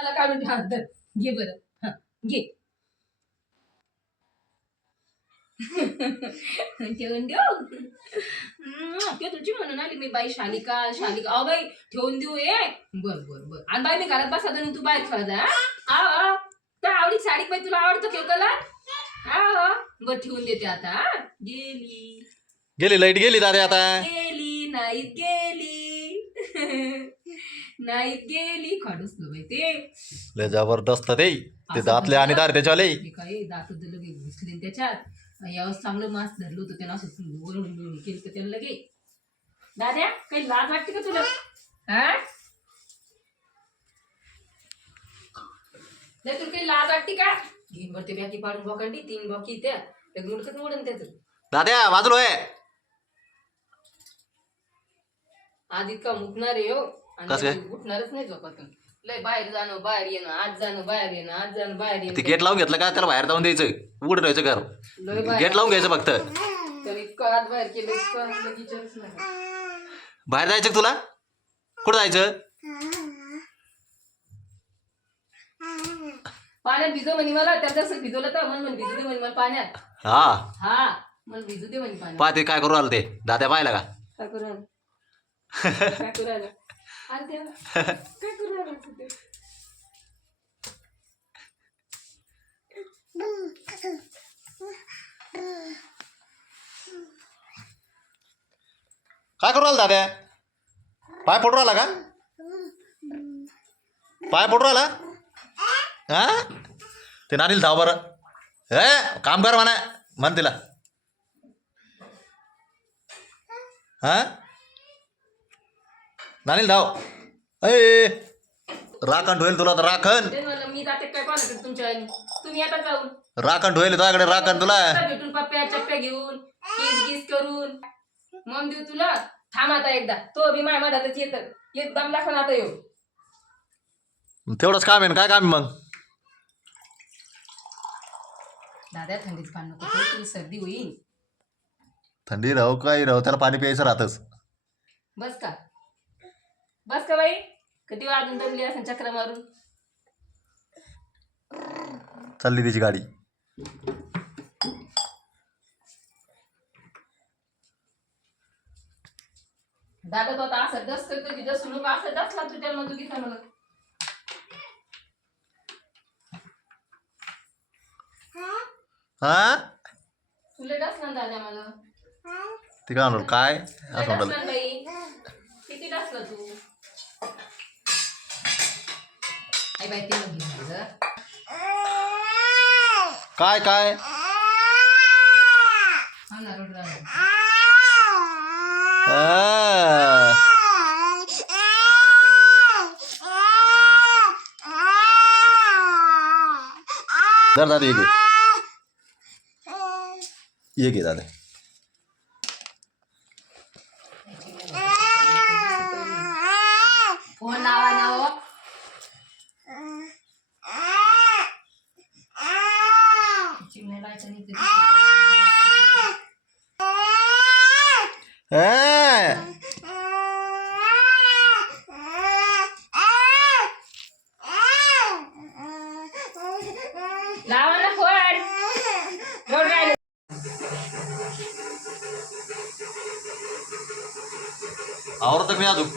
मला काढून ठेवा धर. घे बरं. हा घे. ठेवून देऊ. ते तुझी म्हणून आली मी बाई शालिका शालिका. अहो बाई ठेवून देऊ ए. बर बर बर. आणि बाई मी घरात बसा आणि तू बाहेर खेळा जा. हा त्या आवडी साडी बाई तुला आवडतं ठेव कला. हा बर ठेवून देते आता. गेली गेली लाईट गेली दादा आता. गेली नाहीत गेली. नाहीत गेली खडूस बाई ते लय जबरदस्त ते दातले आणि दार त्याच्यावाले काय दात लगे घुसले त्याच्यात. यावेळेस चांगलं मास्क धरलं होतं त्यानं असं वळून केलं तर त्याला लगे. दाद्या काही लाज वाटते का तुला? हा तुला काही लाज वाटते का? घेऊन वरती बॅकी पाडून बॉकंडी 3 बॉकी त्या मुडकत मोडून त्याच. दाद्या बाजूला आहे. आज इतका मुकणार आहे हो आणि उठणारच नाही झोपातून. लय बाहेर जाणं बाहेर येणं आज जाणं बाहेर येणं आज जाणं बाहेर येणं. ते गेट लावून घेतलं का त्याला बाहेर जाऊन द्यायचं. उघड राहायचं घर. गेट लावून घ्यायचं फक्त. तर इतकं आज बाहेर केलं इतकं विचारच नाही. बाहेर जायचं तुला? कुठं जायचं? पाण्यात भिजव म्हणे मला. त्याचं भिजवलं तर म्हण भिजू दे म्हणे मला पाण्यात. हा मला भिजू दे म्हणे पाण्यात. पहा ते काय करू आलं ते दाद्या पाहिला का? काय करू राहिलं? काय करू राहिलं? अरे देवा काय करू राहिलं ते? काय करू राहिला दाद्या? पाय पडू राहिला का? पाय पडू राहिला? हा ते नानील धाव बरं. काम कर म्हण तिला. हा नानील धाव. राखण ठेवेल तुला तर राखण. मी जाते काय कोणाकडे तुमच्या तुम्ही आता जाऊन राखण ठेवेल तुझ्याकडे राखण तुला. भेटून पप्प्या चप्प्या घेऊन किस गिस करून मग देऊ तुला. थांब आता एकदा तो बी माय मधातच येत एकदम दाखवून आता येऊ. तेवढंच काम आहे काय काम मग? दादा थंडीच पाणी नको तुला सर्दी होईल. थंडी राहू काही राहू त्याला पाणी प्यायचं राहतच. बस का बाई कधी वाजून दमली असं चक्र मारून. चालली त्याची गाडी. दादा तो आता असं डस करतो की डस नको असं डसला तू त्याला तू घेतला मला. हा तुला डसला दादा मला. ते काय म्हणलं काय असं म्हणलं बाई किती डसला तू? आई बाई ते मग घे काय काय हा ना रोड धर दादा ये घे दादा. फोन लावा नाव लावा ना फोन. रोड राहिले आवडतं मी अजून.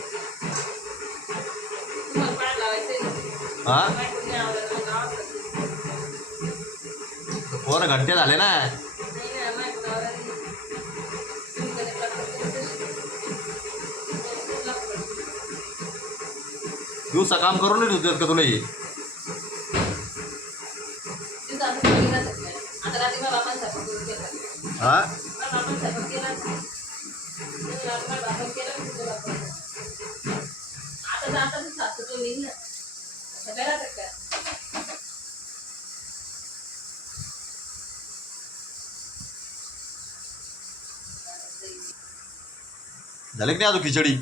हा फोन घंटे झाले ना. दिवसा काम करून नाही ठेवतात का तुला हे? हा झाले की नाही अजून खिचडी?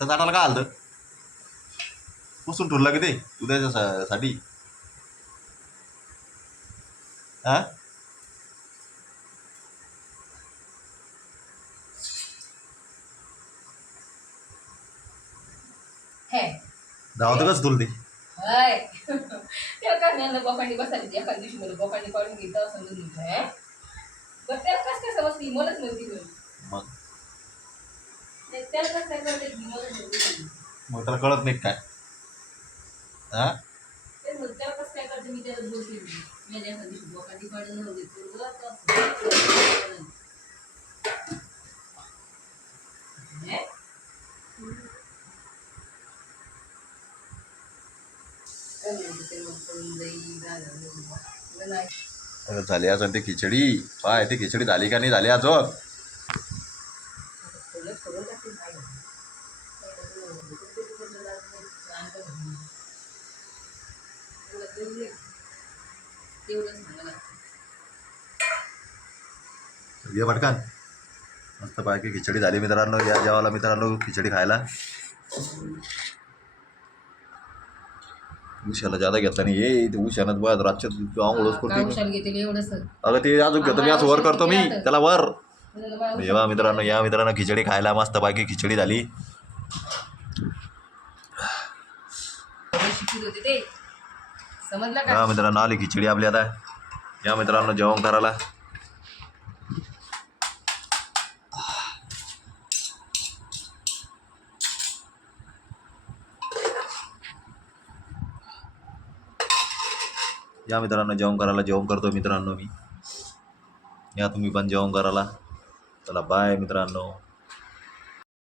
तर ताटाला काय आलं पुसून ठेवलं की ते उद्याच्या साठी हा हे धावतं कसं तुला ते हाय त्या काय बोकांडी बसायची एखाद्या दिवशी मला बोकांडी काढून घेता समजून घ्यायचं बरं त्याला कसं काय समजते मलाच माहिती होईल मग त्याला कसं काय कळते मलाच माहिती मग त्याला कळत नाही काय हा ते त्याला कसं काय करते मी त्याला बोलते मी एखाद्या दिवशी बोकांडी काढून झाली अजून ते खिचडी पाय ते खिचडी झाली का नाही झाली अजून ये पटकन मस्त पाय खिचडी झाली मित्रांनो या जेवायला मित्रांनो खिचडी खायला उशाला जादा घेतला नाही ये उशानच बघ रातच्या आंघोळच करते अगं ते अजून घेतो मी असं वर करतो मी त्याला वर येवा मित्रांनो या मित्रांनो खिचडी खायला मस्त बाकी खिचडी झाली हा मित्रांनो आली खिचडी आपली आता या मित्रांनो जेवण करायला या मित्रांनो जेवण करायला जेवण करतो मित्रांनो मी या तुम्ही पण जेवण करायला चला बाय मित्रांनो